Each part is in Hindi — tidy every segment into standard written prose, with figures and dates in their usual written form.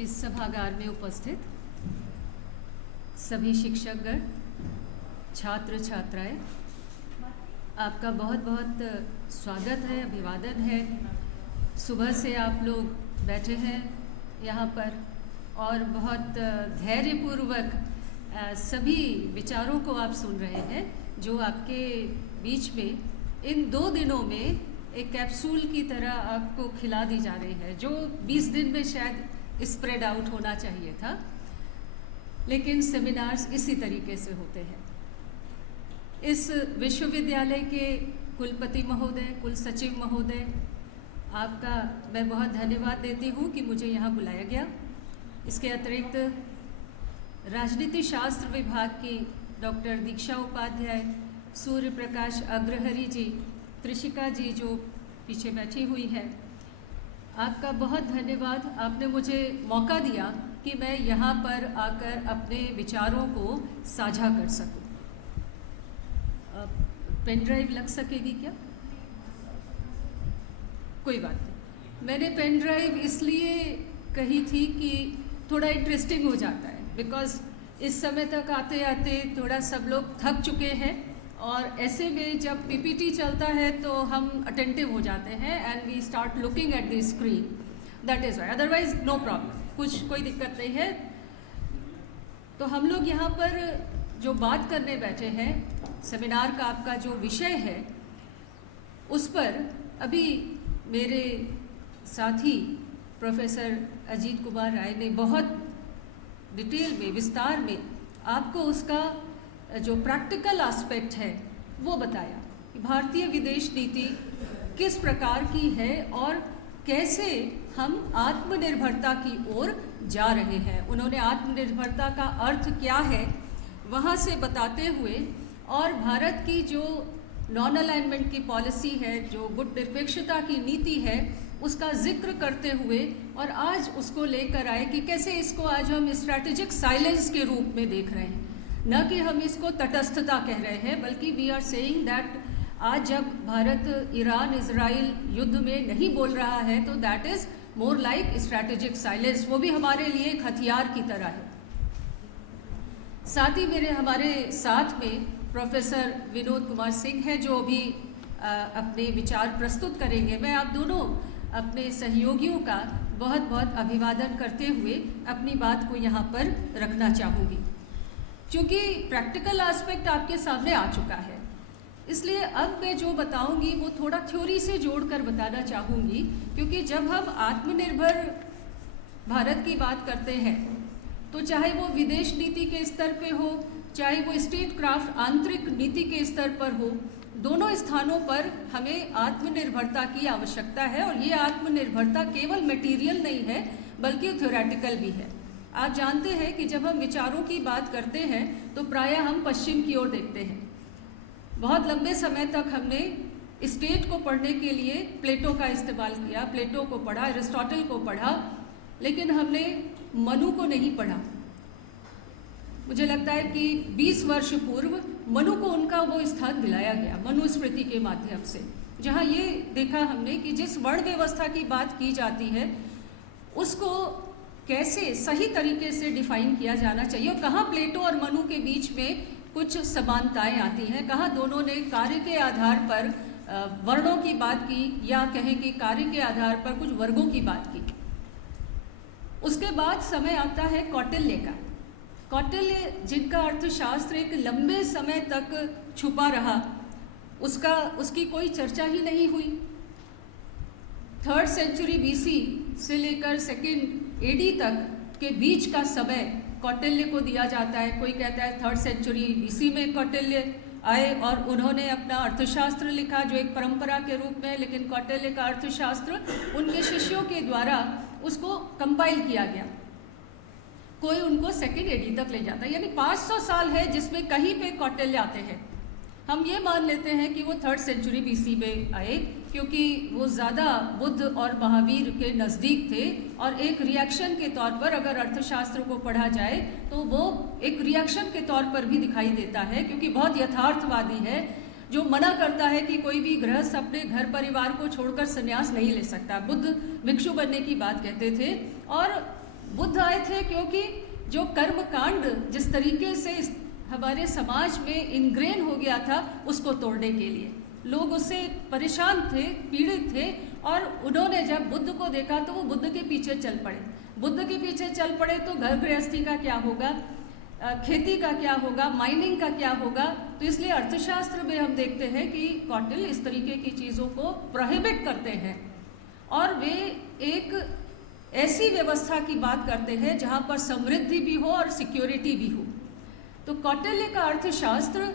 इस सभागार में उपस्थित सभी शिक्षकगण, छात्र छात्राएं, आपका बहुत बहुत स्वागत है, अभिवादन है। सुबह से आप लोग बैठे हैं यहाँ पर और बहुत धैर्यपूर्वक सभी विचारों को आप सुन रहे हैं जो आपके बीच में इन 2 दिनों में एक कैप्सूल की तरह आपको खिला दी जा रही है, जो 20 दिन में शायद स्प्रेड आउट होना चाहिए था, लेकिन सेमिनार्स इसी तरीके से होते हैं। इस विश्वविद्यालय के कुलपति महोदय, कुल सचिव महोदय, आपका मैं बहुत धन्यवाद देती हूँ कि मुझे यहाँ बुलाया गया। इसके अतिरिक्त राजनीति शास्त्र विभाग की डॉक्टर दीक्षा उपाध्याय, सूर्य प्रकाश अग्रहरी जी, त्रिशिका जी जो पीछे बैठी हुई है, आपका बहुत धन्यवाद। आपने मुझे मौका दिया कि मैं यहाँ पर आकर अपने विचारों को साझा कर सकूं। पेन ड्राइव लग सकेगी क्या? कोई बात नहीं। मैंने पेन ड्राइव इसलिए कही थी कि थोड़ा इंटरेस्टिंग हो जाता है, बिकॉज़ इस समय तक आते आते थोड़ा सब लोग थक चुके हैं और ऐसे में जब पीपीटी चलता है तो हम अटेंटिव हो जाते हैं and we start looking at the screen. That is why, otherwise no problem, कोई दिक्कत नहीं है। तो हम लोग यहाँ पर जो बात करने बैठे हैं, सेमिनार का आपका जो विषय है, उस पर अभी मेरे साथी प्रोफेसर अजीत कुमार राय ने बहुत डिटेल में, विस्तार में आपको उसका जो प्रैक्टिकल एस्पेक्ट है वो बताया कि भारतीय विदेश नीति किस प्रकार की है और कैसे हम आत्मनिर्भरता की ओर जा रहे हैं। उन्होंने आत्मनिर्भरता का अर्थ क्या है वहाँ से बताते हुए और भारत की जो नॉन अलाइनमेंट की पॉलिसी है, जो गुट निरपेक्षता की नीति है, उसका जिक्र करते हुए और आज उसको लेकर आए कि कैसे इसको आज हम स्ट्रैटेजिक साइलेंस के रूप में देख रहे हैं, न कि हम इसको तटस्थता कह रहे हैं, बल्कि वी आर सेइंग दैट आज जब भारत ईरान इजराइल युद्ध में नहीं बोल रहा है तो that is more like strategic silence. वो भी हमारे लिए एक हथियार की तरह है। साथ ही हमारे साथ में प्रोफेसर विनोद कुमार सिंह है जो अभी अपने विचार प्रस्तुत करेंगे। मैं आप दोनों अपने सहयोगियों का बहुत बहुत अभिवादन करते हुए अपनी बात को यहाँ पर रखना चाहूँगी। क्योंकि प्रैक्टिकल एस्पेक्ट आपके सामने आ चुका है, इसलिए अब मैं जो बताऊंगी वो थोड़ा थ्योरी से जोड़कर बताना चाहूँगी। क्योंकि जब हम आत्मनिर्भर भारत की बात करते हैं तो चाहे वो विदेश नीति के स्तर पे हो, चाहे वो स्टेट क्राफ्ट आंतरिक नीति के स्तर पर हो, दोनों स्थानों पर हमें आत्मनिर्भरता की आवश्यकता है। और ये आत्मनिर्भरता केवल मटेरियल नहीं है बल्कि थ्योरेटिकल भी है। आप जानते हैं कि जब हम विचारों की बात करते हैं तो प्रायः हम पश्चिम की ओर देखते हैं। बहुत लंबे समय तक हमने स्टेट को पढ़ने के लिए प्लेटो का इस्तेमाल किया, प्लेटो को पढ़ा, एरिस्टोटल को पढ़ा, लेकिन हमने मनु को नहीं पढ़ा। मुझे लगता है कि 20 वर्ष पूर्व मनु को उनका वो स्थान दिलाया गया मनुस्मृति के माध्यम से, जहाँ ये देखा हमने कि जिस वर्ण व्यवस्था की बात की जाती है उसको कैसे सही तरीके से डिफाइन किया जाना चाहिए और कहाँ प्लेटो और मनु के बीच में कुछ समानताएं आती हैं, कहाँ दोनों ने कार्य के आधार पर वर्णों की बात की या कहें कि कार्य के आधार पर कुछ वर्गों की बात की। उसके बाद समय आता है कौटिल्य का। कौटिल्य जिनका अर्थशास्त्र एक लंबे समय तक छुपा रहा, उसकी कोई चर्चा ही नहीं हुई। 3rd सेंचुरी BC से लेकर 2nd AD तक के बीच का समय कौटिल्य को दिया जाता है। कोई कहता है 3rd सेंचुरी BC में कौटिल्य आए और उन्होंने अपना अर्थशास्त्र लिखा जो एक परंपरा के रूप में, लेकिन कौटिल्य का अर्थशास्त्र उनके शिष्यों के द्वारा उसको कंपाइल किया गया। कोई उनको 2nd AD तक ले जाता है, यानी 500 साल है जिसमें कहीं पे कौटिल्य आते हैं। हम ये मान लेते हैं कि वो 3rd सेंचुरी BC में आए क्योंकि वो ज़्यादा बुद्ध और महावीर के नज़दीक थे और एक रिएक्शन के तौर पर अगर अर्थशास्त्र को पढ़ा जाए तो वो एक रिएक्शन के तौर पर भी दिखाई देता है, क्योंकि बहुत यथार्थवादी है जो मना करता है कि कोई भी गृहस्थ अपने घर परिवार को छोड़कर संन्यास नहीं ले सकता। बुद्ध भिक्षु बनने की बात कहते थे और बुद्ध आए थे क्योंकि जो कर्मकांड जिस तरीके से हमारे समाज में इनग्रेन हो गया था, उसको तोड़ने के लिए लोग उससे परेशान थे, पीड़ित थे, और उन्होंने जब बुद्ध को देखा तो वो बुद्ध के पीछे चल पड़े। बुद्ध के पीछे चल पड़े तो घर गृहस्थी का क्या होगा, खेती का क्या होगा, माइनिंग का क्या होगा। तो इसलिए अर्थशास्त्र में हम देखते हैं कि कौटिल्य इस तरीके की चीज़ों को प्रोहिबिट करते हैं और वे एक ऐसी व्यवस्था की बात करते हैं जहाँ पर समृद्धि भी हो और सिक्योरिटी भी हो। तो कौटिल्य का अर्थशास्त्र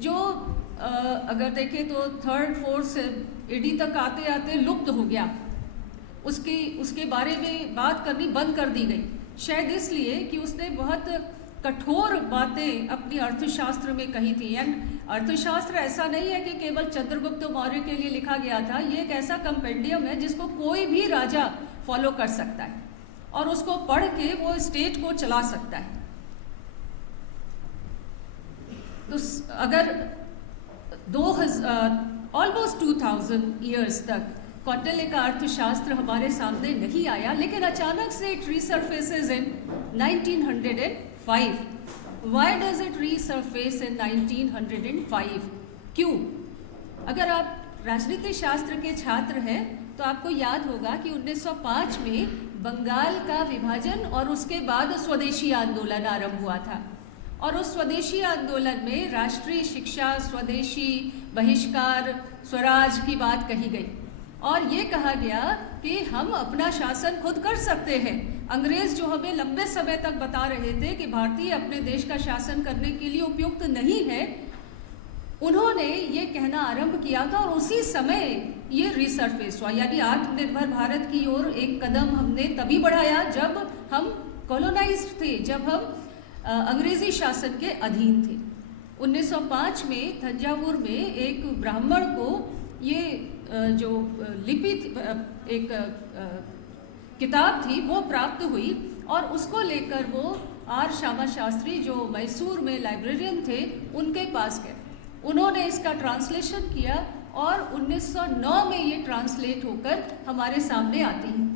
जो अगर देखें तो 3rd 4th एडी तक आते आते लुप्त हो गया, उसके बारे में बात करनी बंद कर दी गई, शायद इसलिए कि उसने बहुत कठोर बातें अपनी अर्थशास्त्र में कही थी। एंड अर्थशास्त्र ऐसा नहीं है कि केवल चंद्रगुप्त मौर्य के लिए लिखा गया था, ये एक ऐसा कंपेंडियम है जिसको कोई भी राजा फॉलो कर सकता है और उसको पढ़ के वो स्टेट को चला सकता है। तो अगर ऑलमोस्ट 2000 ईयर्स तक कौटिल्य का अर्थशास्त्र हमारे सामने नहीं आया, लेकिन अचानक से it resurfaces in 1905। Why does it resurface in 1905? क्यों? अगर आप राजनीति शास्त्र के छात्र हैं तो आपको याद होगा कि 1905 में बंगाल का विभाजन और उसके बाद स्वदेशी आंदोलन आरंभ हुआ था, और उस स्वदेशी आंदोलन में राष्ट्रीय शिक्षा, स्वदेशी, बहिष्कार, स्वराज की बात कही गई और ये कहा गया कि हम अपना शासन खुद कर सकते हैं। अंग्रेज जो हमें लंबे समय तक बता रहे थे कि भारतीय अपने देश का शासन करने के लिए उपयुक्त नहीं है, उन्होंने ये कहना आरंभ किया था और उसी समय ये रिसर्फेस हुआ। यानी आत्मनिर्भर भारत की ओर एक कदम हमने तभी बढ़ाया जब हम कॉलोनाइज्ड थे, जब हम अंग्रेजी शासन के अधीन थे। 1905 में तंजावुर में एक ब्राह्मण को ये जो लिपि एक किताब थी वो प्राप्त हुई और उसको लेकर वो आर श्यामा शास्त्री जो मैसूर में लाइब्रेरियन थे उनके पास गए। उन्होंने इसका ट्रांसलेशन किया और 1909 में ये ट्रांसलेट होकर हमारे सामने आती है।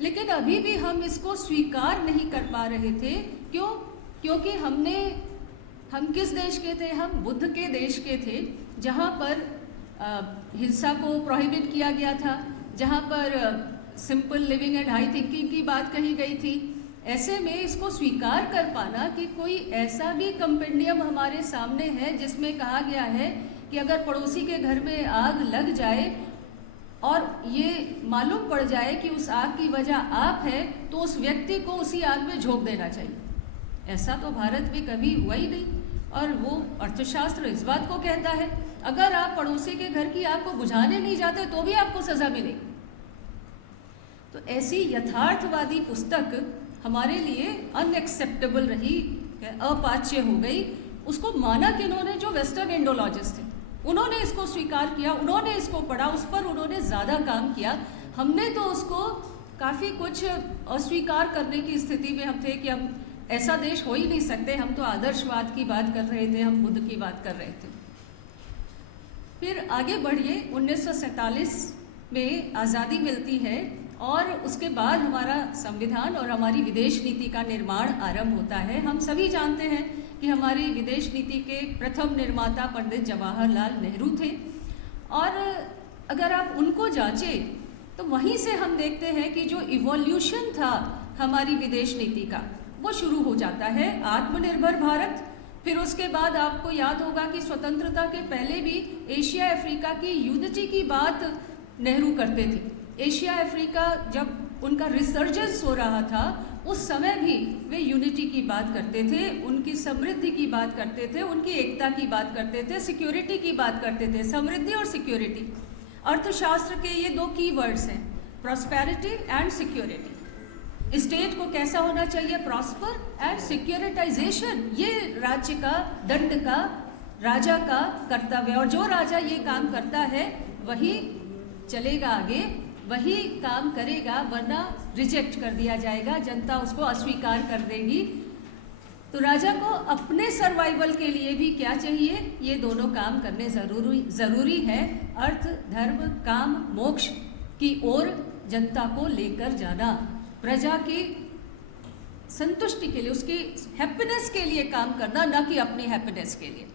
लेकिन अभी भी हम इसको स्वीकार नहीं कर पा रहे थे। क्यों? क्योंकि हम किस देश के थे? हम बुद्ध के देश के थे, जहाँ पर हिंसा को प्रोहिबिट किया गया था, जहाँ पर simple living and high thinking की बात कही गई थी। ऐसे में इसको स्वीकार कर पाना कि कोई ऐसा भी कंपेंडियम हमारे सामने है जिसमें कहा गया है कि अगर पड़ोसी के घर में आग लग जाए और ये मालूम पड़ जाए कि उस आग की वजह आप है, तो उस व्यक्ति को उसी आग में झोंक देना चाहिए। ऐसा तो भारत में कभी हुआ ही नहीं, और वो अर्थशास्त्र इस बात को कहता है अगर आप पड़ोसी के घर की आग को बुझाने नहीं जाते तो भी आपको सजा मिलेगी। तो ऐसी यथार्थवादी पुस्तक हमारे लिए अनएक्सेप्टेबल रही, अपाच्य हो गई। उसको माना किन्होंने? जो वेस्टर्न इंडोलॉजिस्ट थे, उन्होंने इसको स्वीकार किया, उन्होंने इसको पढ़ा, उस पर उन्होंने ज़्यादा काम किया। हमने तो उसको काफ़ी कुछ अस्वीकार करने की स्थिति में हम थे कि हम ऐसा देश हो ही नहीं सकते, हम तो आदर्शवाद की बात कर रहे थे, हम बुद्ध की बात कर रहे थे। फिर आगे बढ़िए, 1947 में आज़ादी मिलती है और उसके बाद हमारा संविधान और हमारी विदेश नीति का निर्माण आरंभ होता है। हम सभी जानते हैं कि हमारी विदेश नीति के प्रथम निर्माता पंडित जवाहरलाल नेहरू थे, और अगर आप उनको जांचें तो वहीं से हम देखते हैं कि जो इवोल्यूशन था हमारी विदेश नीति का वो शुरू हो जाता है। आत्मनिर्भर भारत, फिर उसके बाद आपको याद होगा कि स्वतंत्रता के पहले भी एशिया अफ्रीका की यूनिटी की बात नेहरू करते थे। एशिया अफ्रीका जब उनका रिसर्जेंस हो रहा था उस समय भी वे यूनिटी की बात करते थे, उनकी समृद्धि की बात करते थे, उनकी एकता की बात करते थे, सिक्योरिटी की बात करते थे। समृद्धि और सिक्योरिटी अर्थशास्त्र के ये दो की वर्ड्स हैं, प्रॉस्पेरिटी एंड सिक्योरिटी। स्टेट को कैसा होना चाहिए? Prosper and securitization. ये राज्य का, दंड का, राजा का कर्तव्य, और जो राजा ये काम करता है वही चलेगा आगे, वही काम करेगा, वरना रिजेक्ट कर दिया जाएगा, जनता उसको अस्वीकार कर देगी। तो राजा को अपने सर्वाइवल के लिए भी क्या चाहिए? ये दोनों काम करने ज़रूरी है। अर्थ, धर्म, काम, मोक्ष की ओर जनता को लेकर जाना। प्रजा की संतुष्टि के लिए, उसकी हैप्पीनेस के लिए काम करना, ना कि अपनी हैप्पीनेस के लिए।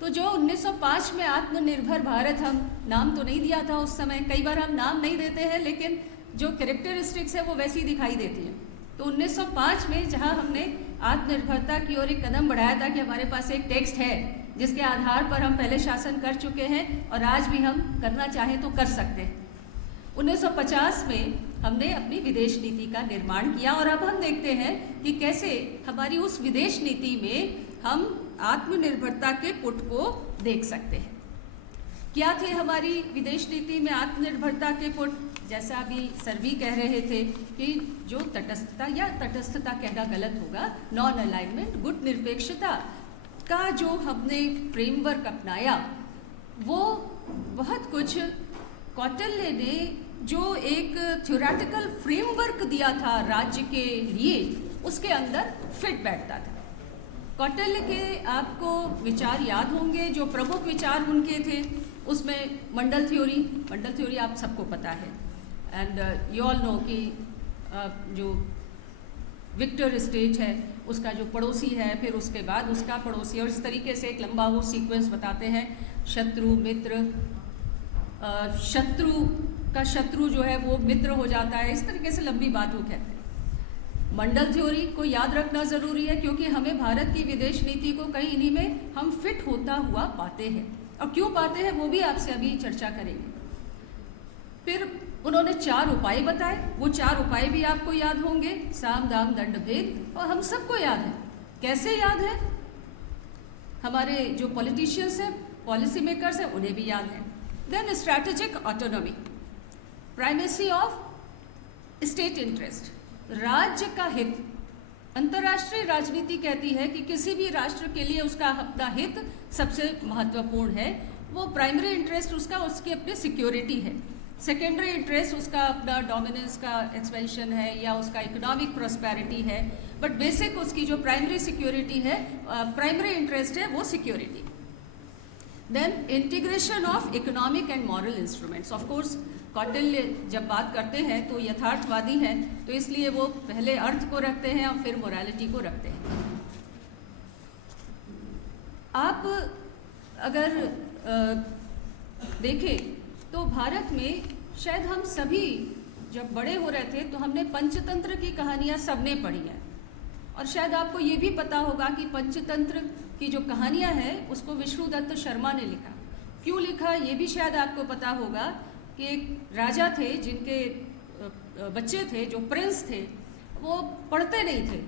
तो जो 1905 में आत्मनिर्भर भारत, हम नाम तो नहीं दिया था उस समय, कई बार हम नाम नहीं देते हैं लेकिन जो कैरेक्टरिस्टिक्स है वो वैसी दिखाई देती है। तो 1905 में जहां हमने आत्मनिर्भरता की ओर एक कदम बढ़ाया था कि हमारे पास एक टेक्स्ट है जिसके आधार पर हम पहले शासन कर चुके हैं और आज भी हम करना चाहें तो कर सकते हैं। 1950 में हमने अपनी विदेश नीति का निर्माण किया और अब हम देखते हैं कि कैसे हमारी उस विदेश नीति में हम आत्मनिर्भरता के पुट को देख सकते हैं। क्या थे हमारी विदेश नीति में आत्मनिर्भरता के पुट? जैसा अभी सर भी कह रहे थे कि जो तटस्थता, या तटस्थता कहना गलत होगा, नॉन अलाइनमेंट, गुट निरपेक्षता का जो हमने फ्रेमवर्क अपनाया, वो बहुत कुछ कौटिल्य ने जो एक थ्योरेटिकल फ्रेमवर्क दिया था राज्य के लिए, उसके अंदर फिट बैठता था। कौटिल्य के आपको विचार याद होंगे, जो प्रमुख विचार उनके थे उसमें मंडल थ्योरी आप सबको पता है, एंड यू ऑल नो कि जो विक्टर स्टेट है उसका जो पड़ोसी है, फिर उसके बाद उसका पड़ोसी, और इस तरीके से एक लंबा वो सीक्वेंस बताते हैं, शत्रु मित्र, शत्रु का शत्रु जो है वो मित्र हो जाता है, इस तरीके से लंबी बात वो कहते हैं। मंडल थ्योरी को याद रखना ज़रूरी है क्योंकि हमें भारत की विदेश नीति को कहीं इन्हीं में हम फिट होता हुआ पाते हैं, और क्यों पाते हैं वो भी आपसे अभी चर्चा करेंगे। फिर उन्होंने 4 उपाय बताए, वो 4 उपाय भी आपको याद होंगे, साम दाम दंड भेद, और हम सबको याद है। कैसे याद है? हमारे जो पॉलिटिशियंस हैं, पॉलिसी मेकर्स हैं, उन्हें भी याद है। Then strategic autonomy, primacy of state interest, राज्य का हित। अंतर्राष्ट्रीय राजनीति कहती है कि किसी भी राष्ट्र के लिए उसका अपना हित सबसे महत्वपूर्ण है, वो प्राइमरी इंटरेस्ट उसका उसकी अपनी सिक्योरिटी है, सेकेंडरी इंटरेस्ट उसका अपना डोमिनेंस का एक्सपेंशन है या उसका इकोनॉमिक प्रोस्पेरिटी है, बट बेसिक उसकी जो प्राइमरी सिक्योरिटी है, प्राइमरी इंटरेस्ट है वो security. Then integration of economic and moral instruments. Of course Kautilya जब बात करते हैं तो यथार्थवादी हैं, तो इसलिए वो पहले अर्थ को रखते हैं और फिर मोरालिटी को रखते हैं। आप अगर देखें तो भारत में शायद हम सभी जब बड़े हो रहे थे तो हमने पंचतंत्र की कहानियाँ सबने पढ़ी हैं, और शायद आपको ये भी पता होगा कि पंचतंत्र की जो कहानियाँ हैं उसको विष्णुदत्त शर्मा ने लिखा। क्यों लिखा ये भी शायद आपको पता होगा कि एक राजा थे जिनके बच्चे थे, जो प्रिंस थे, वो पढ़ते नहीं थे।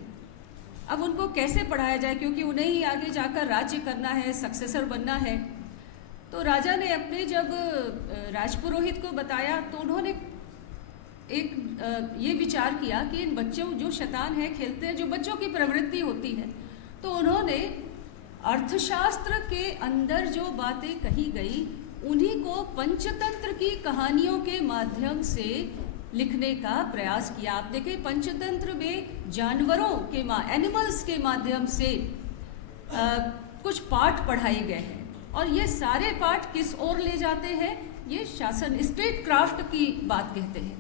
अब उनको कैसे पढ़ाया जाए, क्योंकि उन्हें ही आगे जाकर राज्य करना है, सक्सेसर बनना है। तो राजा ने अपने जब राजपुरोहित को बताया तो उन्होंने एक ये विचार किया कि इन बच्चों जो शैतान है, खेलते हैं, जो बच्चों की प्रवृत्ति होती है, तो उन्होंने अर्थशास्त्र के अंदर जो बातें कही गई उन्हीं को पंचतंत्र की कहानियों के माध्यम से लिखने का प्रयास किया। आप देखें पंचतंत्र में जानवरों के एनिमल्स के माध्यम से कुछ पाठ पढ़ाए गए हैं, और ये सारे पाठ किस ओर ले जाते हैं? ये शासन, स्टेट क्राफ्ट की बात कहते हैं।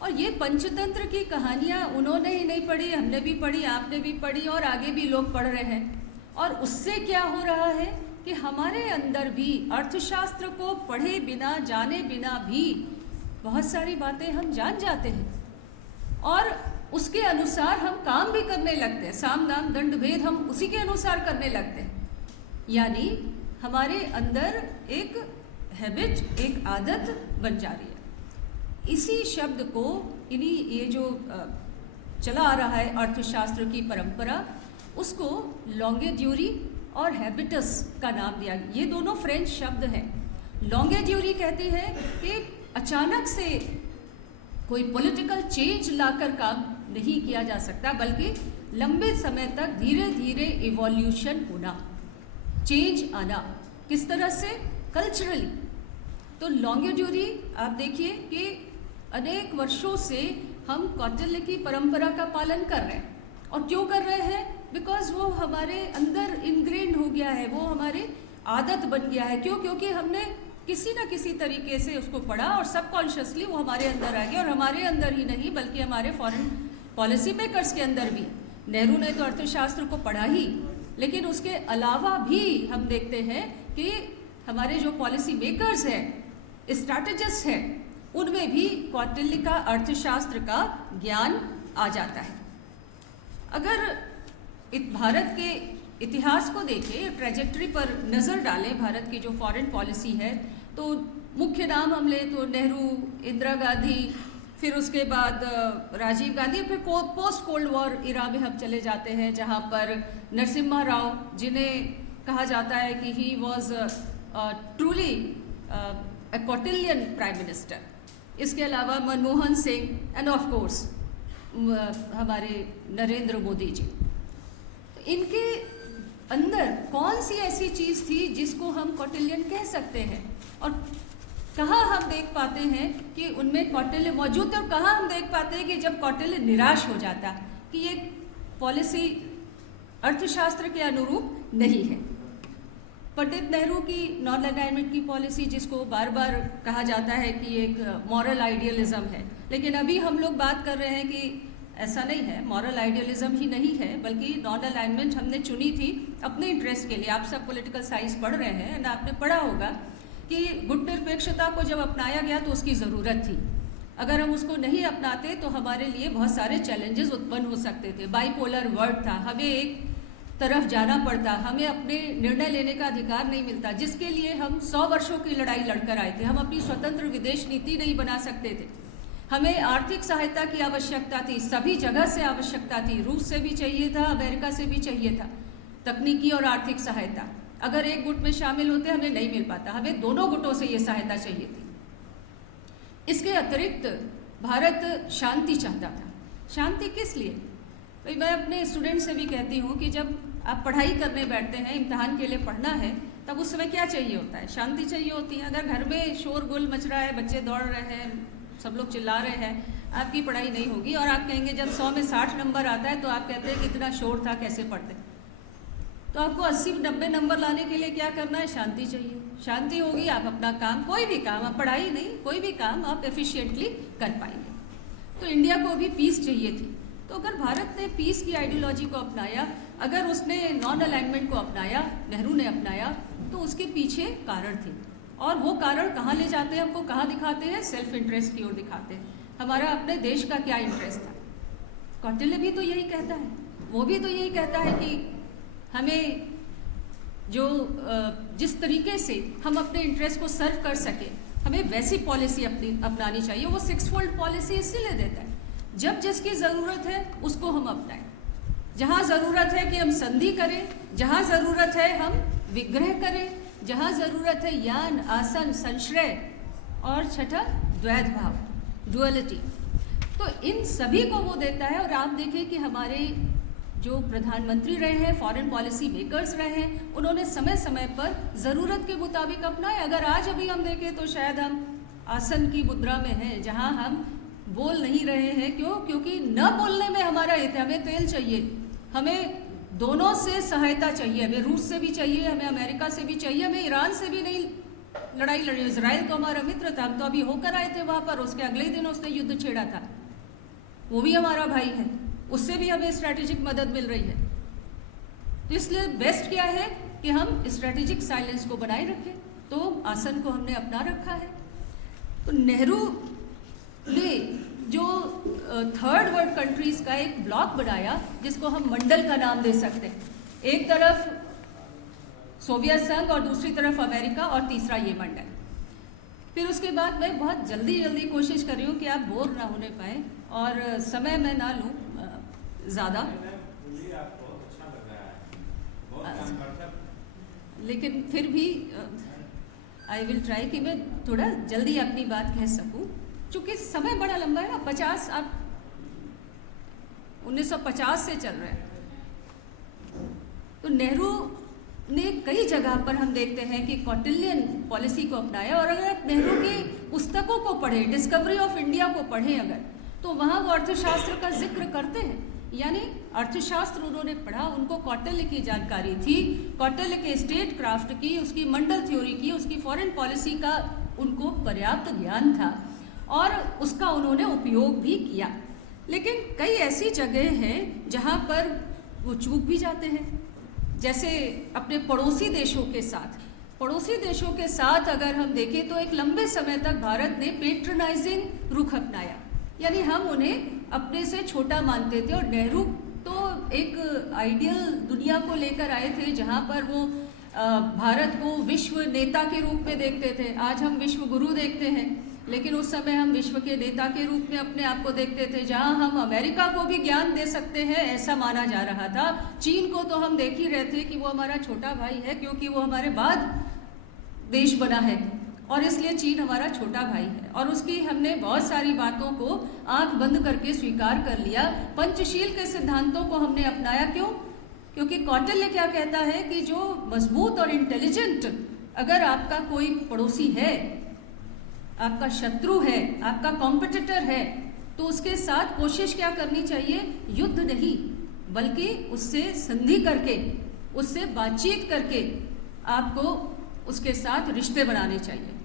और ये पंचतंत्र की कहानियाँ उन्होंने ही नहीं पढ़ी, हमने भी पढ़ी, आपने भी पढ़ी, और आगे भी लोग पढ़ रहे हैं। और उससे क्या हो रहा है कि हमारे अंदर भी अर्थशास्त्र को पढ़े बिना, जाने बिना भी बहुत सारी बातें हम जान जाते हैं, और उसके अनुसार हम काम भी करने लगते हैं। साम दाम दंड भेद हम उसी के अनुसार करने लगते हैं, यानी हमारे अंदर एक हैबिट, एक आदत बन जा रही है। इसी शब्द को इन्हीं ये जो चला आ रहा है अर्थशास्त्र की परंपरा, उसको लॉन्गेड्यूरी और हैबिटस का नाम दिया। ये दोनों फ्रेंच शब्द हैं। लॉन्गेड्यूरी कहती है कि अचानक से कोई पॉलिटिकल चेंज लाकर काम नहीं किया जा सकता, बल्कि लंबे समय तक धीरे धीरे इवोल्यूशन होना, चेंज आना। किस तरह से? कल्चरली। तो लॉन्गेड्यूरी आप देखिए कि अनेक वर्षों से हम कौटिल्य की परंपरा का पालन कर रहे हैं। और क्यों कर रहे हैं? बिकॉज वो हमारे अंदर इनग्रेन्ड हो गया है, वो हमारे आदत बन गया है। क्यों? क्योंकि हमने किसी ना किसी तरीके से उसको पढ़ा और सबकॉन्शियसली वो हमारे अंदर आ गया, और हमारे अंदर ही नहीं बल्कि हमारे फॉरेन पॉलिसी मेकर्स के अंदर भी। नेहरू ने तो अर्थशास्त्र को पढ़ा ही, लेकिन उसके अलावा भी हम देखते हैं कि हमारे जो पॉलिसी मेकर्स हैं, स्ट्रैटेजिस्ट हैं, उनमें भी कौटिल्य का अर्थशास्त्र का ज्ञान आ जाता है। अगर भारत के इतिहास को देखें, ट्रैजेक्टरी पर नज़र डालें भारत की जो फॉरेन पॉलिसी है, तो मुख्य नाम हम लें तो नेहरू, इंदिरा गांधी, फिर उसके बाद राजीव गांधी, फिर पोस्ट कोल्ड वॉर इरा में हम चले जाते हैं जहां पर नरसिम्हा राव, जिन्हें कहा जाता है कि he was truly a Kautilyan prime minister. इसके अलावा Manmohan Singh and of course हमारे नरेंद्र मोदी जी। तो इनके अंदर कौन सी ऐसी चीज़ थी जिसको हम कौटिल्यन कह सकते हैं, और कहाँ हम देख पाते हैं कि उनमें कौटिल्य मौजूद है, और कहाँ हम देख पाते हैं कि जब कौटिल्य निराश हो जाता कि ये पॉलिसी अर्थशास्त्र के अनुरूप नहीं है। पंडित नेहरू की नॉन अलाइनमेंट की पॉलिसी, जिसको बार बार कहा जाता है कि एक मॉरल आइडियलिज्म है, लेकिन अभी हम लोग बात कर रहे हैं कि ऐसा नहीं है, मॉरल आइडियलिज्म ही नहीं है, बल्कि नॉन अलाइनमेंट हमने चुनी थी अपने इंटरेस्ट के लिए। आप सब पॉलिटिकल साइंस पढ़ रहे हैं एंड आपने पढ़ा होगा कि गुट निरपेक्षता को जब अपनाया गया तो उसकी ज़रूरत थी। अगर हम उसको नहीं अपनाते तो हमारे लिए बहुत सारे चैलेंजेस उत्पन्न हो सकते थे। बाइपोलर वर्ल्ड था, हमें एक तरफ जाना पड़ता, हमें अपने निर्णय लेने का अधिकार नहीं मिलता, जिसके लिए हम 100 वर्षों की लड़ाई लड़कर आए थे। हम अपनी स्वतंत्र विदेश नीति नहीं बना सकते थे, हमें आर्थिक सहायता की आवश्यकता थी, सभी जगह से आवश्यकता थी, रूस से भी चाहिए था, अमेरिका से भी चाहिए था तकनीकी और आर्थिक सहायता। अगर एक गुट में शामिल होते हमें नहीं मिल पाता, हमें दोनों गुटों से ये सहायता चाहिए थी। इसके अतिरिक्त भारत शांति चाहता था। शांति किस लिए? भाई मैं अपने स्टूडेंट से भी कहती हूँ कि जब आप पढ़ाई करने बैठते हैं, इम्तिहान के लिए पढ़ना है, तब उस समय क्या चाहिए होता है? शांति चाहिए होती है। अगर घर में शोरगुल मच रहा है, बच्चे दौड़ रहे हैं, सब लोग चिल्ला रहे हैं, आपकी पढ़ाई नहीं होगी। और आप कहेंगे जब 100 में 60 नंबर आता है तो आप कहते हैं कि इतना शोर था, कैसे पढ़ते। तो आपको 80-90 नंबर लाने के लिए क्या करना है? शांति चाहिए। शांति होगी, आप अपना काम, कोई भी काम, आप पढ़ाई नहीं, कोई भी काम आप एफिशिएंटली कर पाएंगे। तो इंडिया को भी पीस चाहिए थी। तो अगर भारत ने पीस की आइडियोलॉजी को अपनाया, अगर उसने नॉन अलाइनमेंट को अपनाया, नेहरू ने अपनाया, तो उसके पीछे कारण थे। और वो कारण कहाँ ले जाते हैं हमको, कहाँ दिखाते हैं? सेल्फ इंटरेस्ट की ओर दिखाते हैं। हमारा अपने देश का क्या इंटरेस्ट था? कौटिल्य भी तो यही कहता है, वो भी तो यही कहता है कि हमें जो जिस तरीके से हम अपने इंटरेस्ट को सर्व कर सके, हमें वैसी पॉलिसी अपनानी चाहिए। वो 6 फोल्ड पॉलिसी इसीलिए देता है, जब जिसकी ज़रूरत है उसको हम अपनाएं। जहाँ ज़रूरत है कि हम संधि करें, जहाँ ज़रूरत है हम विग्रह करें, जहाँ ज़रूरत है यान, आसन, संश्रय, और छठा द्वैध भाव, डुअलिटी। तो इन सभी को वो देता है। और आप देखें कि हमारे जो प्रधानमंत्री रहे हैं, फॉरेन पॉलिसी मेकर्स रहे हैं, उन्होंने समय समय पर ज़रूरत के मुताबिक अपनाए। अगर आज अभी हम देखें तो शायद हम आसन की मुद्रा में हैं, जहाँ हम बोल नहीं रहे हैं। क्यों? क्योंकि न बोलने में हमारा हित है। हमें तेल चाहिए, हमें दोनों से सहायता चाहिए, हमें रूस से भी चाहिए, हमें अमेरिका से भी चाहिए, हमें ईरान से भी नहीं लड़ाई लड़ी। इजराइल तो हमारा मित्र था, हम तो अभी होकर आए थे वहाँ पर, उसके अगले दिन उसने युद्ध छेड़ा था, वो भी हमारा भाई है, उससे भी हमें स्ट्रैटेजिक मदद मिल रही है। तो इसलिए बेस्ट क्या है कि हम स्ट्रैटेजिक साइलेंस को बनाए रखें। तो आसन को हमने अपना रखा है। तो नेहरू ने जो थर्ड वर्ल्ड कंट्रीज़ का एक ब्लॉक बनाया, जिसको हम मंडल का नाम दे सकते हैं। एक तरफ सोवियत संघ और दूसरी तरफ अमेरिका और तीसरा ये मंडल। फिर उसके बाद मैं बहुत जल्दी कोशिश कर रही हूँ कि आप बोर ना होने पाए और समय मैं ना लूँ ज़्यादा, लेकिन फिर भी आई विल ट्राई कि मैं थोड़ा जल्दी अपनी बात कह सकूँ, चूँकि समय बड़ा लंबा है ना। 1950 से चल रहा है। तो नेहरू ने कई जगह पर हम देखते हैं कि कौटिल्यन पॉलिसी को अपनाया। और अगर आप नेहरू की पुस्तकों को पढ़ें, डिस्कवरी ऑफ इंडिया को पढ़ें अगर, तो वहाँ वो अर्थशास्त्र का जिक्र करते हैं यानी अर्थशास्त्र उन्होंने पढ़ा, उनको कौटिल्य की जानकारी थी, कौटिल्य के स्टेट क्राफ्ट की, उसकी मंडल थ्योरी की, उसकी फॉरेन पॉलिसी का उनको पर्याप्त ज्ञान था और उसका उन्होंने उपयोग भी किया। लेकिन कई ऐसी जगह हैं जहाँ पर वो चूक भी जाते हैं, जैसे अपने पड़ोसी देशों के साथ। पड़ोसी देशों के साथ अगर हम देखें तो एक लंबे समय तक भारत ने पेट्रोनाइजिंग रुख अपनाया, यानी हम उन्हें अपने से छोटा मानते थे। और नेहरू तो एक आइडियल दुनिया को लेकर आए थे जहाँ पर वो भारत को विश्व नेता के रूप में देखते थे। आज हम विश्व गुरु देखते हैं, लेकिन उस समय हम विश्व के नेता के रूप में अपने आप को देखते थे। जहां हम अमेरिका को भी ज्ञान दे सकते हैं ऐसा माना जा रहा था। चीन को तो हम देख ही रहे थे कि वो हमारा छोटा भाई है, क्योंकि वो हमारे बाद देश बना है और इसलिए चीन हमारा छोटा भाई है। और उसकी हमने बहुत सारी बातों को आंख बंद करके स्वीकार कर लिया। पंचशील के सिद्धांतों को हमने अपनाया, क्यों? क्योंकि कौटिल्य क्या कहता है कि जो मजबूत और इंटेलिजेंट अगर आपका कोई पड़ोसी है, आपका शत्रु है, आपका कॉम्पिटिटर है, तो उसके साथ कोशिश क्या करनी चाहिए? युद्ध नहीं, बल्कि उससे संधि करके, उससे बातचीत करके आपको उसके साथ रिश्ते बनाने चाहिए।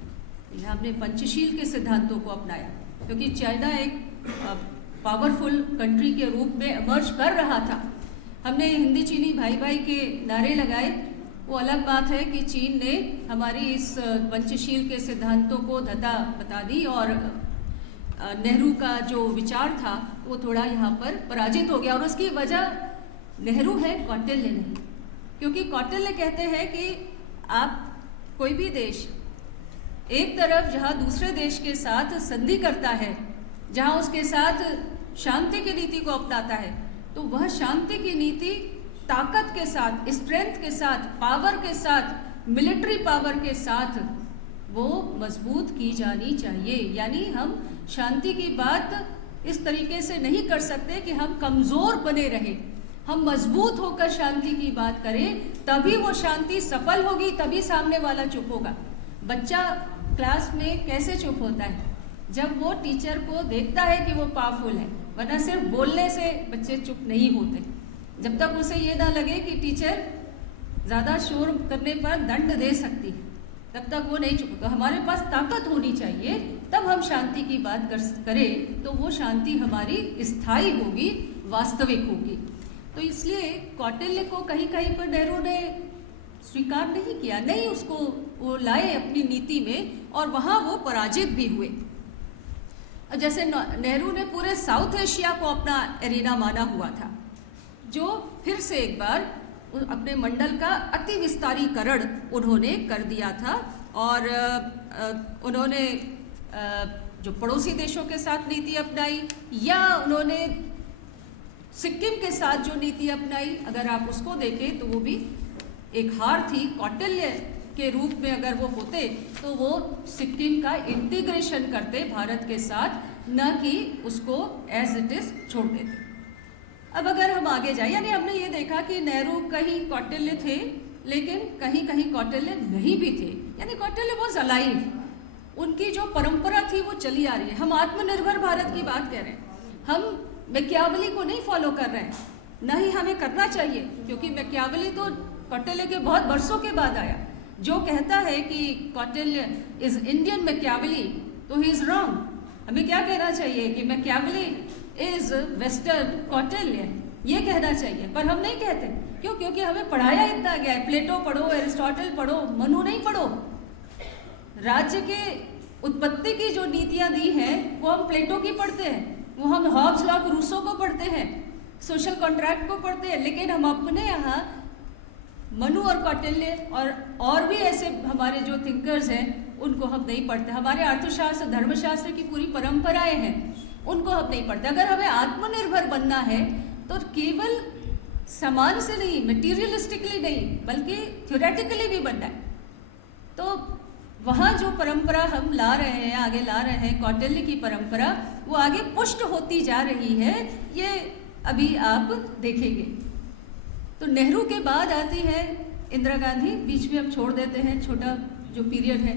यहाँ हमने पंचशील के सिद्धांतों को अपनाया, क्योंकि चाइना एक पावरफुल कंट्री के रूप में इमर्ज कर रहा था। हमने हिंदी चीनी भाई भाई के नारे लगाए। वो अलग बात है कि चीन ने हमारी इस पंचशील के सिद्धांतों को धता बता दी और नेहरू का जो विचार था वो थोड़ा यहाँ पर पराजित हो गया। और उसकी वजह नेहरू है, कौटिल्य नहीं। क्योंकि कौटिल्य कहते हैं कि आप कोई भी देश एक तरफ जहाँ दूसरे देश के साथ संधि करता है, जहाँ उसके साथ शांति की नीति को अपनाता है, तो वह शांति की नीति ताकत के साथ, स्ट्रेंथ के साथ, पावर के साथ, मिलिट्री पावर के साथ वो मजबूत की जानी चाहिए। यानी हम शांति की बात इस तरीके से नहीं कर सकते कि हम कमज़ोर बने रहें। हम मजबूत होकर शांति की बात करें, तभी वो शांति सफल होगी, तभी सामने वाला चुप होगा। बच्चा क्लास में कैसे चुप होता है? जब वो टीचर को देखता है कि वो पावरफुल है, वरना सिर्फ बोलने से बच्चे चुप नहीं होते। जब तक उसे ये ना लगे कि टीचर ज़्यादा शोर करने पर दंड दे सकती है, तब तक वो नहीं चुप होगा। हमारे पास ताकत होनी चाहिए, तब हम शांति की बात करें तो वो शांति हमारी स्थायी होगी, वास्तविक होगी। तो इसलिए कौटिल्य को कहीं कहीं पर नेहरू ने स्वीकार नहीं किया, नहीं उसको वो लाए अपनी नीति में, और वहाँ वो पराजित भी हुए। जैसे नेहरू ने पूरे साउथ एशिया को अपना एरिना माना हुआ था, जो फिर से एक बार अपने मंडल का अति विस्तारीकरण उन्होंने कर दिया था। और उन्होंने जो पड़ोसी देशों के साथ नीति अपनाई, या उन्होंने सिक्किम के साथ जो नीति अपनाई, अगर आप उसको देखें तो वो भी एक हार थी। कौटिल्य के रूप में अगर वो होते तो वो सिक्किम का इंटीग्रेशन करते भारत के साथ, न कि उसको एज इट इज छोड़ देते। अब अगर हम आगे जाए, यानी हमने ये देखा कि नेहरू कहीं कौटिल्य थे, लेकिन कहीं कहीं कौटिल्य नहीं भी थे। यानी कौटिल्य वॉज अलाइव, उनकी जो परंपरा थी वो चली आ रही है। हम आत्मनिर्भर भारत की बात कह रहे हैं, हम मैकियावेली को नहीं फॉलो कर रहे हैं, न ही हमें करना चाहिए, क्योंकि मैकियावेली तो कौटिल्य के बहुत वर्षों के बाद आया। जो कहता है कि कौटिल्य इज इंडियन मैकियावेली, तो ही इज रॉन्ग। हमें क्या कहना चाहिए कि मैकियावेली इज वेस्टर्न कौटिल्य, ये कहना चाहिए। पर हम नहीं कहते, क्यों? क्योंकि हमें पढ़ाया इतना गया है। प्लेटो पढ़ो, एरिस्टोटल पढ़ो, मनु नहीं पढ़ो। राज्य के उत्पत्ति की जो नीतियां दी हैं वो हम प्लेटो की पढ़ते हैं, वो हम हॉब्स लॉक रूसो को पढ़ते हैं, सोशल कॉन्ट्रैक्ट को पढ़ते हैं। लेकिन हम अपने यहाँ मनु और कौटिल्य और भी ऐसे हमारे जो थिंकर्स हैं उनको हम नहीं पढ़ते। हमारे अर्थशास्त्र, धर्मशास्त्र की पूरी परंपराएं हैं, उनको हम नहीं पढ़ते। अगर हमें आत्मनिर्भर बनना है तो केवल सामान से नहीं, मटीरियलिस्टिकली नहीं, बल्कि थ्योरेटिकली भी बनना है। तो वहाँ जो परंपरा हम ला रहे हैं, आगे ला रहे हैं, कौटिल्य की परंपरा, वो आगे पुष्ट होती जा रही है, ये अभी आप देखेंगे। तो नेहरू के बाद आती है इंदिरा गांधी, बीच में हम छोड़ देते हैं, छोटा जो पीरियड है।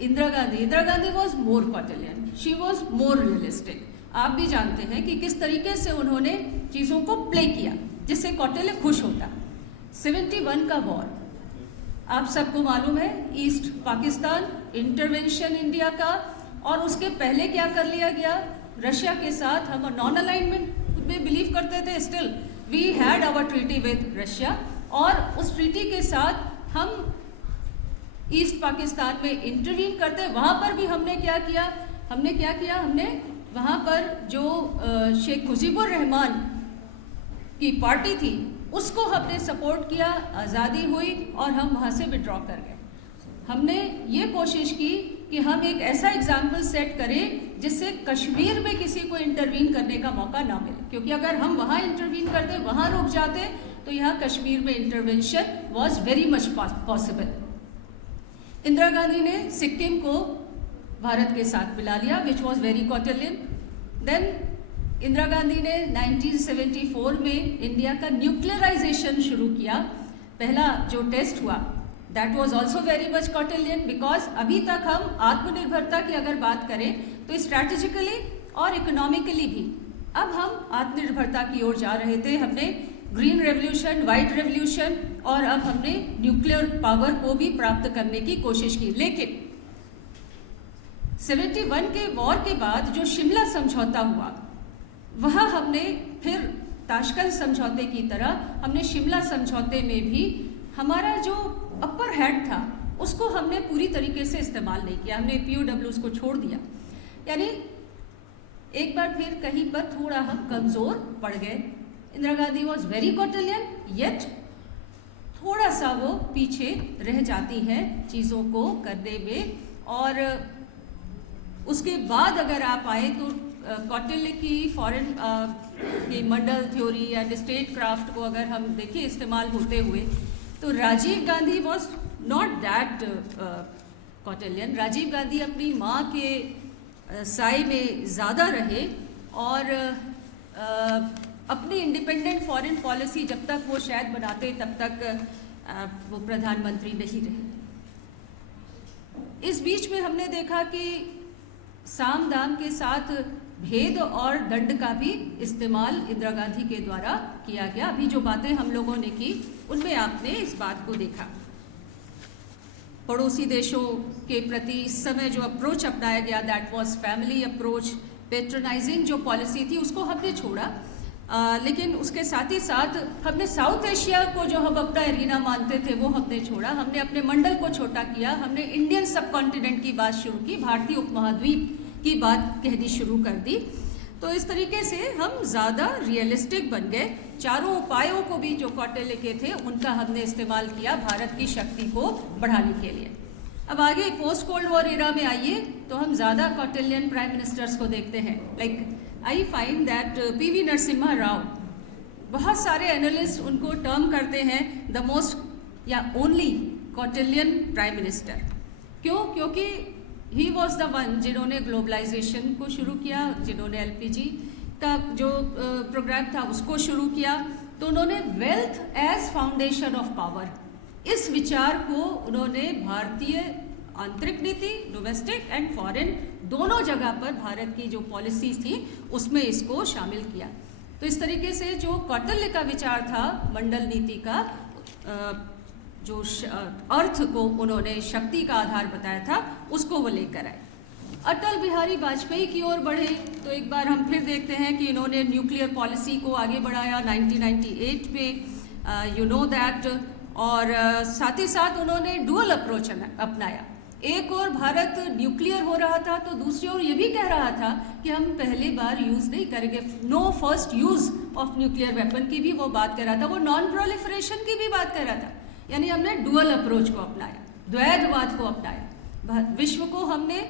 Indira Gandhi was more Kautilyan, she was more realistic. आप भी जानते हैं कि किस तरीके से उन्होंने चीज़ों को प्ले किया जिससे कौटिल्य खुश होता। 71 का वॉर आप सबको मालूम है, ईस्ट पाकिस्तान, इंटरवेंशन इंडिया का, और उसके पहले क्या कर लिया गया, रशिया के साथ हम नॉन अलाइनमेंट में बिलीव करते थे, still we had our treaty with Russia, और उस ट्रीटी के साथ हम ईस्ट पाकिस्तान में इंटरवीन करते। वहाँ पर भी हमने क्या किया, हमने वहाँ पर जो शेख मुजीबुर रहमान की पार्टी थी उसको हमने सपोर्ट किया, आज़ादी हुई और हम वहाँ से विड्रॉ कर गए। हमने ये कोशिश की कि हम एक ऐसा एग्जाम्पल सेट करें जिससे कश्मीर में किसी को इंटरवीन करने का मौका ना मिले, क्योंकि अगर हम वहाँ इंटरवीन करते, वहाँ रुक जाते, तो यहाँ कश्मीर में intervention was very much possible. Indira Gandhi ने सिक्किम को भारत के साथ मिला लिया, which was very Kautilyan. Then Indira Gandhi ने 1974 में इंडिया का न्यूक्लियराइजेशन शुरू किया। पहला जो टेस्ट हुआ that was also very much Kautilyan, because अभी तक हम आत्मनिर्भरता की अगर बात करें तो स्ट्रैटेजिकली और इकोनॉमिकली भी अब हम आत्मनिर्भरता की ओर जा रहे थे। हमने ग्रीन रेवोल्यूशन, वाइट रेवोल्यूशन, और अब हमने न्यूक्लियर पावर को भी प्राप्त करने की कोशिश की। लेकिन 71 के वॉर के बाद जो शिमला समझौता हुआ, वह हमने फिर ताशकंद समझौते की तरह हमने शिमला समझौते में भी हमारा जो अपर हैंड था उसको हमने पूरी तरीके से इस्तेमाल नहीं किया। हमने POWs को छोड़ दिया, यानी एक बार फिर कहीं पर थोड़ा हम कमज़ोर पड़ गए। Indira Gandhi was very Kautilyan, yet थोड़ा सा वो पीछे रह जाती हैं चीज़ों को करने में। और उसके बाद अगर आप आए तो कौटिल्य की फॉरेन की मंडल थ्योरी या स्टेट क्राफ्ट को अगर हम देखें इस्तेमाल होते हुए, तो Rajiv Gandhi was not that Kautilyan. Rajiv Gandhi अपनी माँ के साए में ज़्यादा रहे और अपनी इंडिपेंडेंट फॉरेन पॉलिसी जब तक वो शायद बनाते तब तक वो प्रधानमंत्री नहीं रहे। इस बीच में हमने देखा कि साम दाम के साथ भेद और दंड का भी इस्तेमाल इंदिरा गांधी के द्वारा किया गया। अभी जो बातें हम लोगों ने की उनमें आपने इस बात को देखा। पड़ोसी देशों के प्रति इस समय जो अप्रोच अपनाया गया that was family approach, patronising जो पॉलिसी थी उसको हमने छोड़ा। लेकिन उसके साथ ही साथ हमने साउथ एशिया को जो हम अपना एरिना मानते थे वो हमने छोड़ा। हमने अपने मंडल को छोटा किया, हमने इंडियन सब कॉन्टिनेंट की बात शुरू की, भारतीय उपमहाद्वीप की बात कहनी शुरू कर दी। तो इस तरीके से हम ज़्यादा रियलिस्टिक बन गए। चारों उपायों को भी जो कौटिल्य के थे उनका हमने इस्तेमाल किया भारत की शक्ति को बढ़ाने के लिए। अब आगे पोस्ट कोल्ड वॉर एरा में आइए तो हम ज़्यादा कौटिल्यन प्राइम मिनिस्टर्स को देखते हैं। Like I find that PV Narasimha Rao, बहुत सारे एनालिस्ट उनको टर्म करते हैं द मोस्ट या ओनली कौटिल्यन प्राइम मिनिस्टर। क्यों? क्योंकि ही वॉज द वन जिन्होंने ग्लोबलाइजेशन को शुरू किया, जिन्होंने LPG का जो प्रोग्राम था उसको शुरू किया। तो उन्होंने wealth as foundation of power, इस विचार को उन्होंने भारतीय आंतरिक नीति, डोमेस्टिक एंड फॉरेन दोनों जगह पर भारत की जो पॉलिसीज थी उसमें इसको शामिल किया। तो इस तरीके से जो कौटिल्य का विचार था मंडल नीति का, जो अर्थ को उन्होंने शक्ति का आधार बताया था उसको वो लेकर आए। अटल बिहारी वाजपेयी की ओर बढ़े तो एक बार हम फिर देखते हैं कि इन्होंने न्यूक्लियर पॉलिसी को आगे बढ़ाया 1998 में, यू नो दैट। और साथ ही साथ उन्होंने डुअल अप्रोच अपनाया। एक और भारत न्यूक्लियर हो रहा था तो दूसरी ओर ये भी कह रहा था कि हम पहले बार यूज़ नहीं करेंगे, no first use of nuclear weapon की भी वो बात कर रहा था, वो नॉन प्रोलिफरेशन की भी बात कर रहा था। यानी हमने डुअल अप्रोच को अपनाया, द्वैधवाद को अपनाया। विश्व को हमने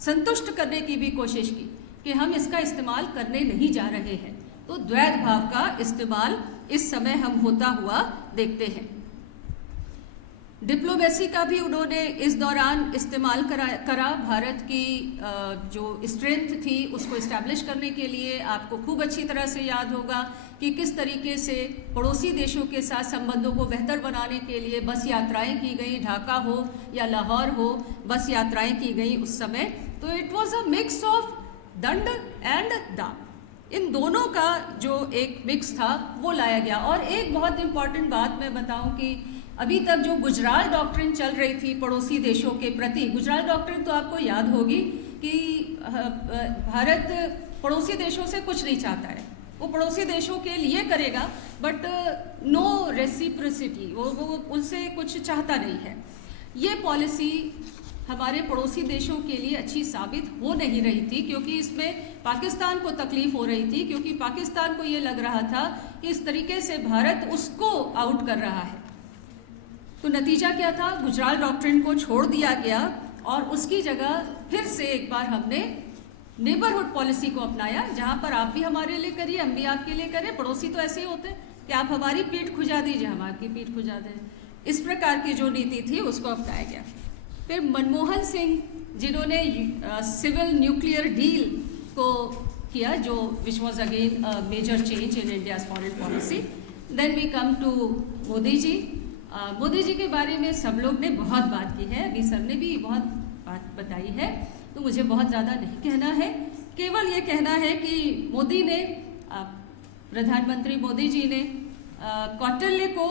संतुष्ट करने की भी कोशिश की कि हम इसका इस्तेमाल करने नहीं जा रहे हैं। तो द्वैध भाव का इस्तेमाल इस समय हम होता हुआ देखते हैं। डिप्लोमेसी का भी उन्होंने इस दौरान इस्तेमाल करा। भारत की जो स्ट्रेंथ थी उसको इस्टेब्लिश करने के लिए आपको खूब अच्छी तरह से याद होगा कि किस तरीके से पड़ोसी देशों के साथ संबंधों को बेहतर बनाने के लिए बस यात्राएं की गई, ढाका हो या लाहौर हो, बस यात्राएं की गई उस समय। तो it was a mix of दंड एंड दान, इन दोनों का जो एक मिक्स था वो लाया गया। और एक बहुत इम्पॉर्टेंट बात मैं बताऊं कि अभी तक जो गुजराल डॉक्ट्रिन चल रही थी पड़ोसी देशों के प्रति, गुजराल डॉक्ट्रिन तो आपको याद होगी कि भारत पड़ोसी देशों से कुछ नहीं चाहता है, वो पड़ोसी देशों के लिए करेगा बट नो रेसिप्रोसिटी, वो उनसे कुछ चाहता नहीं है। ये पॉलिसी हमारे पड़ोसी देशों के लिए अच्छी साबित हो नहीं रही थी, क्योंकि इसमें पाकिस्तान को तकलीफ हो रही थी, क्योंकि पाकिस्तान को ये लग रहा था कि इस तरीके से भारत उसको आउट कर रहा है। तो नतीजा क्या था, गुजराल डॉक्ट्रिन को छोड़ दिया गया और उसकी जगह फिर से एक बार हमने नेबरहुड पॉलिसी को अपनाया, जहां पर आप भी हमारे लिए करिए, हम भी आपके लिए करें। पड़ोसी तो ऐसे ही होते हैं कि आप हमारी पीठ खुजा दीजिए, हम आपकी पीठ खुजा दें। इस प्रकार की जो नीति थी उसको अपनाया गया। फिर मनमोहन सिंह जिन्होंने सिविल न्यूक्लियर डील को किया, जो which was again major change in India's foreign policy. Then we come to Modi ji. Modi ji के बारे में सब लोग ने बहुत बात की है, अभी सर ने भी बहुत बात बताई है, तो मुझे बहुत ज़्यादा नहीं कहना है। केवल ये कहना है कि मोदी ने, प्रधानमंत्री मोदी जी ने कौटिल्य को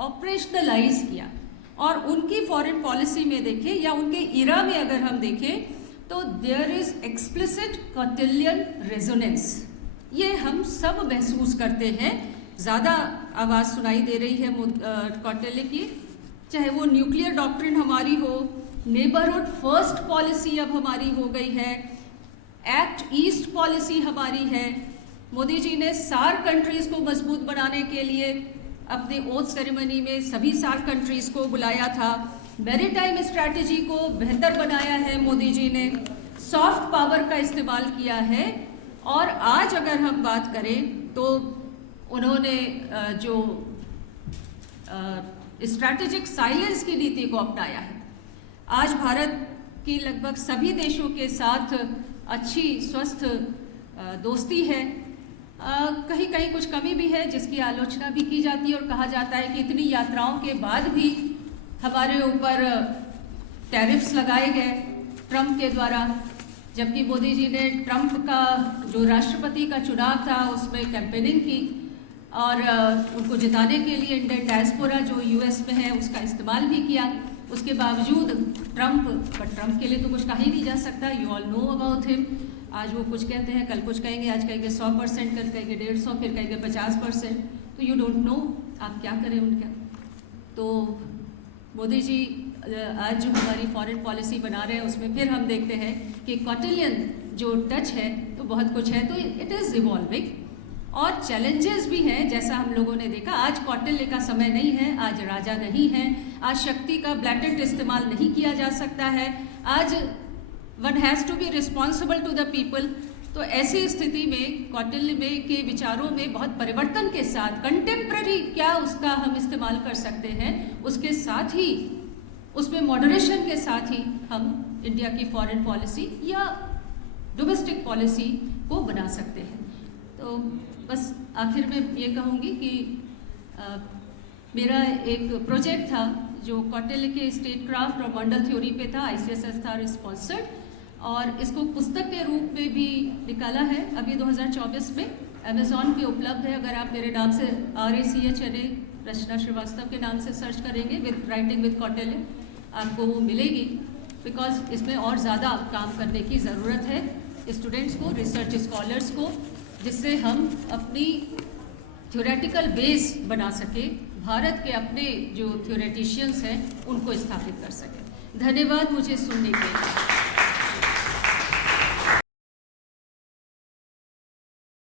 ऑपरेशनलाइज किया, और उनकी फॉरेन पॉलिसी में देखें या उनके इरा में अगर हम देखें तो देयर इज एक्सप्लिसिट कौटिल्यन रेजोनेंस। ये हम सब महसूस करते हैं, ज़्यादा आवाज़ सुनाई दे रही है कौटिल्य की, चाहे वो न्यूक्लियर डॉक्ट्रिन हमारी हो, नेबरहुड फर्स्ट पॉलिसी अब हमारी हो गई है, एक्ट ईस्ट पॉलिसी हमारी है। मोदी जी ने सार्क कंट्रीज़ को मजबूत बनाने के लिए अपने ओथ सेरेमनी में सभी सार्क कंट्रीज़ को बुलाया था। मैरीटाइम स्ट्रैटेजी को बेहतर बनाया है मोदी जी ने, सॉफ्ट पावर का इस्तेमाल किया है। और आज अगर हम बात करें तो उन्होंने जो स्ट्रैटेजिक साइलेंस की नीति को अपनाया है। आज भारत की लगभग सभी देशों के साथ अच्छी स्वस्थ दोस्ती है। कहीं कहीं कुछ कमी भी है जिसकी आलोचना भी की जाती है और कहा जाता है कि इतनी यात्राओं के बाद भी हमारे ऊपर टैरिफ्स लगाए गए ट्रंप के द्वारा, जबकि मोदी जी ने ट्रंप का जो राष्ट्रपति का चुनाव था उसमें कैंपेनिंग की और उनको जिताने के लिए इंडियन डायस्पोरा जो यूएस में है उसका इस्तेमाल भी किया। उसके बावजूद ट्रंप के लिए तो कुछ कहा ही नहीं जा सकता, you all know about him. आज वो कुछ कहते हैं, कल कुछ कहेंगे, आज कहेंगे 100%, कल कहेंगे 150%, फिर कहेंगे 50%, तो यू डोंट नो आप क्या करें उनका। तो मोदी जी आज जो हमारी फॉरेन पॉलिसी बना रहे हैं उसमें फिर हम देखते हैं कि कौटिल्यन जो टच है तो बहुत कुछ है, तो इट इज़ इवॉल्विंग और चैलेंजेस भी हैं। जैसा हम लोगों ने देखा, आज कौटिल्य का समय नहीं है, आज राजा नहीं है, आज शक्ति का ब्लैटेंट इस्तेमाल नहीं किया जा सकता है, आज one has to be responsible to the people. तो ऐसी स्थिति में कौटिल्य में के विचारों में बहुत परिवर्तन के साथ कंटेम्प्ररी क्या उसका हम इस्तेमाल कर सकते हैं, उसके साथ ही उसमें मॉडरेशन के साथ ही हम इंडिया की फॉरेन पॉलिसी या डोमेस्टिक पॉलिसी को बना सकते हैं। तो बस आखिर में ये कहूँगी कि मेरा एक प्रोजेक्ट था जो कौटिल्य के स्टेट क्राफ्ट और मंडल थ्योरी पे था, ICSSR स्पॉन्सर्ड, और इसको पुस्तक के रूप में भी निकाला है अभी 2024 में। अमेज़ॉन पे उपलब्ध है, अगर आप मेरे नाम से RACHNA रचना श्रीवास्तव के नाम से सर्च करेंगे विद राइटिंग विद कौटिल्य, आपको वो मिलेगी। बिकॉज इसमें और ज़्यादा काम करने की ज़रूरत है स्टूडेंट्स को, रिसर्च स्कॉलर्स को, जिससे हम अपनी थ्योरेटिकल बेस बना सके, भारत के अपने जो थ्योरेटिशियंस हैं उनको स्थापित कर सकें। धन्यवाद मुझे सुनने के लिए।